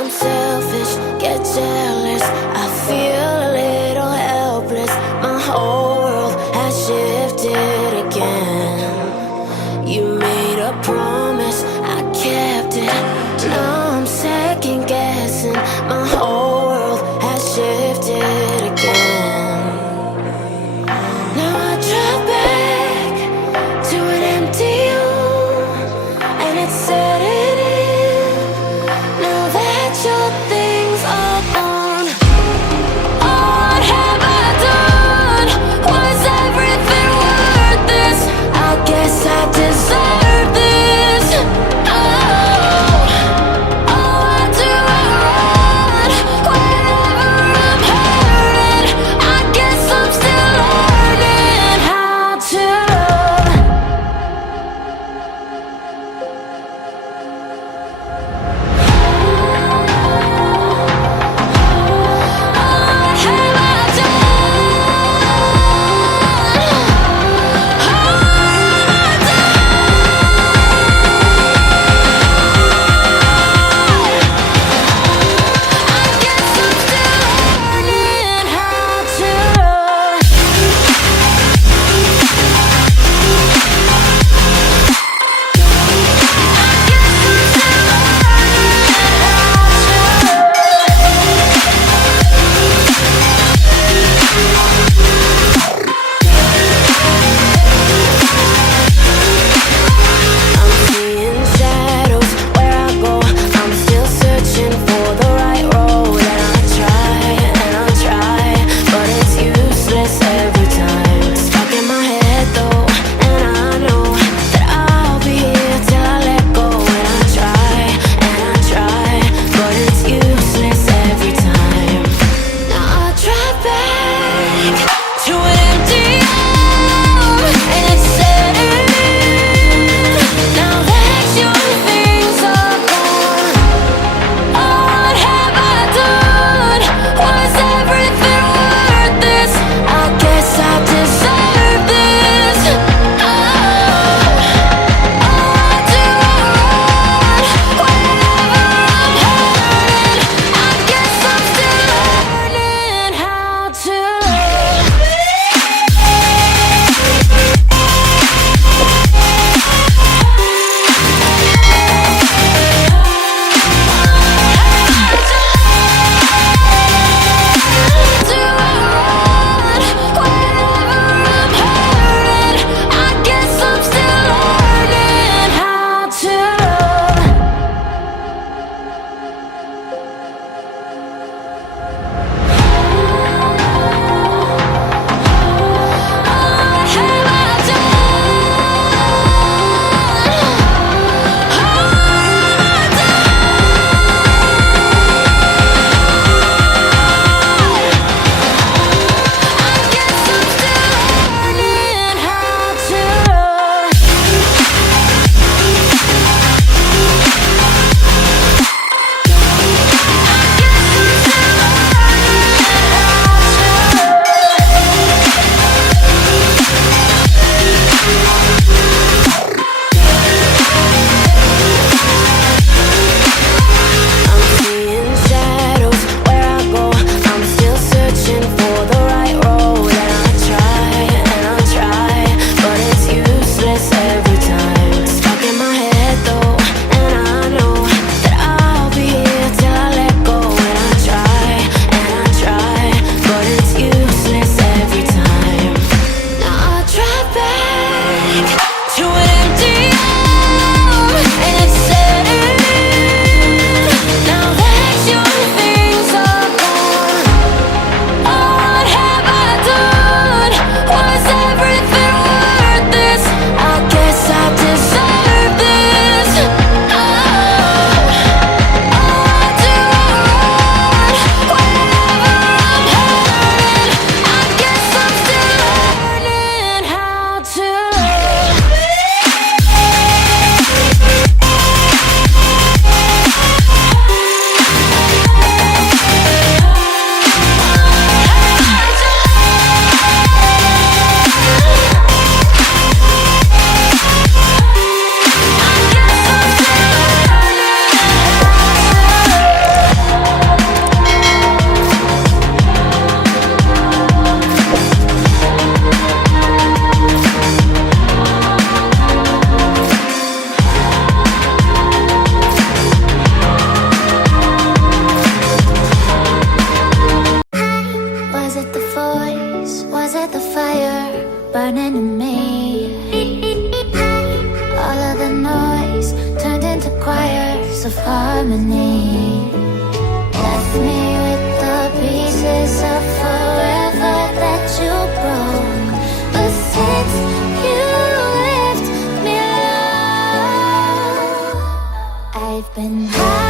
I'm selfish, get jealous. I feel a little helpless. My whole world has shifted again. You made a promise, I kept it. Now I'm second guessing. My whole world has shifted again. Now I drive back to an empty room, and it's setting in. Now that your things are gone, voice? Was it the fire burning in me? All of the noise turned into choirs of harmony. Left me with the pieces of forever that you broke. But since you left me alone, I've been high.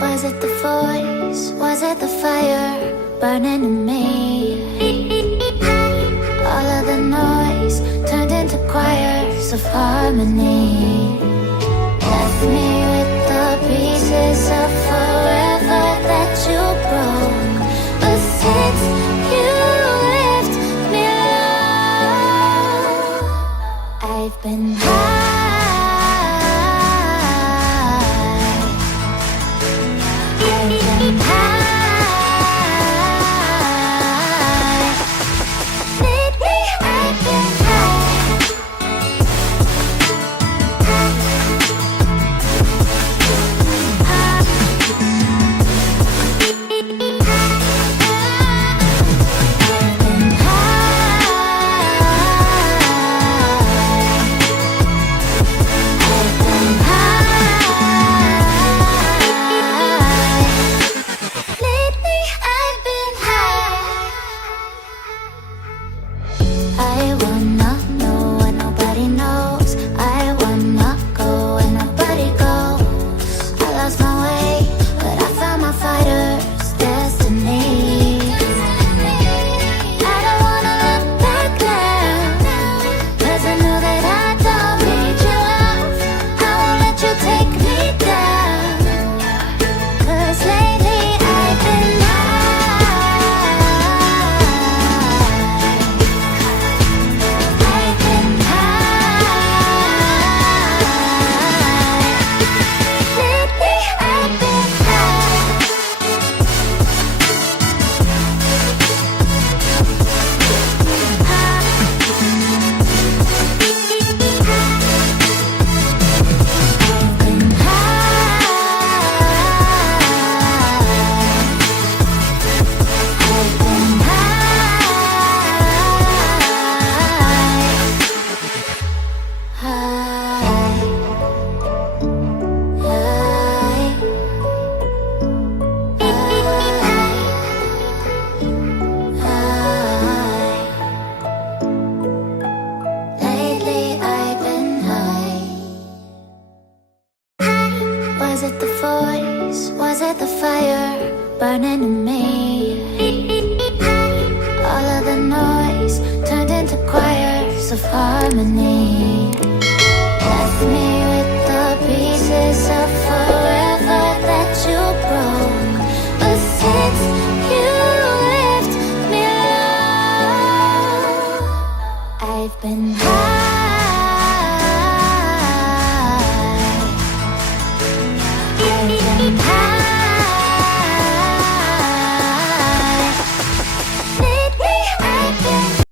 Was it the voice? Was it the fire burning in me? All of the noise turned into choirs of harmony. Left me with the pieces of forever that you broke. But since you left me alone, I've been high. a fire burning in me. All of the noise turned into choirs of harmony. Left me